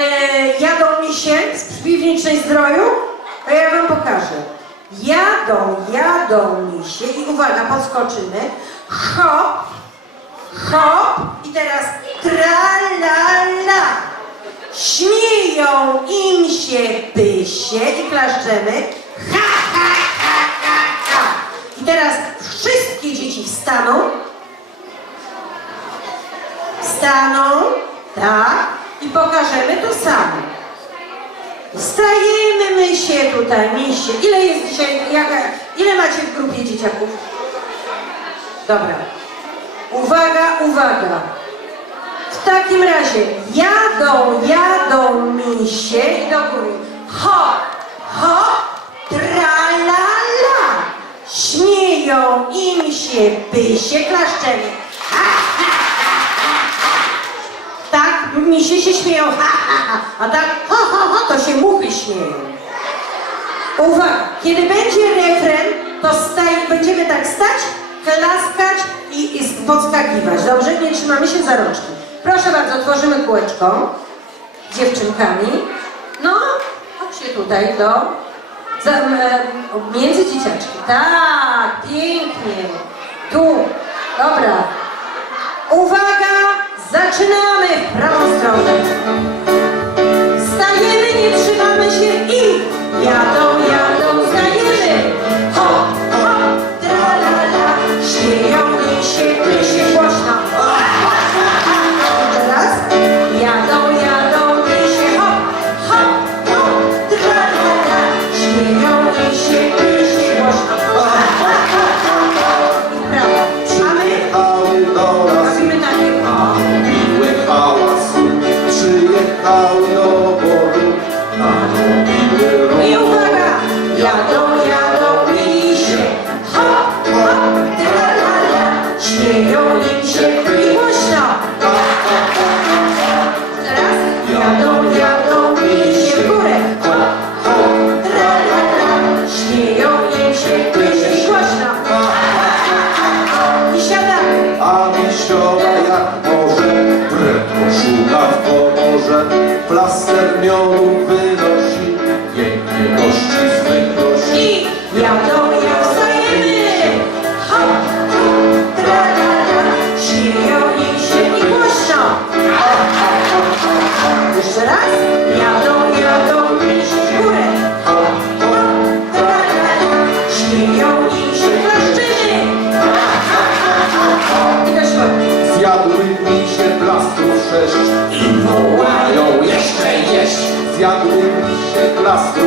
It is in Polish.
E, jadą mi się z piwniczej zdroju, to ja wam pokażę. Jadą, jadą mi się i uwaga, podskoczymy. Hop, hop i teraz tra-la-la. Śmieją im się pysie i klaszczemy. Ha, ha, ha, ha, ha. I teraz wszystkie dzieci wstaną. Wstaną, tak, i pokażemy to samo. Wstajemy my się tutaj, misie. Ile jest dzisiaj, jaka, ile macie w grupie dzieciaków? Dobra. Uwaga, uwaga. W takim razie jadą, jadą misie i do góry. Hop, hop, tra-la-la. Śmieją im się pysie, klaszczemy. Ha, Misie się śmieją, ha, ha, ha. A tak, ha, ha, ha, to się muchy śmieją. Uwaga, kiedy będzie refren, to staj, będziemy tak stać, klaskać i, i podskakiwać. Dobrze? Nie trzymamy się za rączki. Proszę bardzo, tworzymy kółeczko z dziewczynkami. No, chodźcie tutaj do... Za, e, między dzieciaczki. Tak, pięknie. Tu. Dobra. Uwaga, zaczynamy w prawą stronę. Komorze. Plaster miodu wynosi, last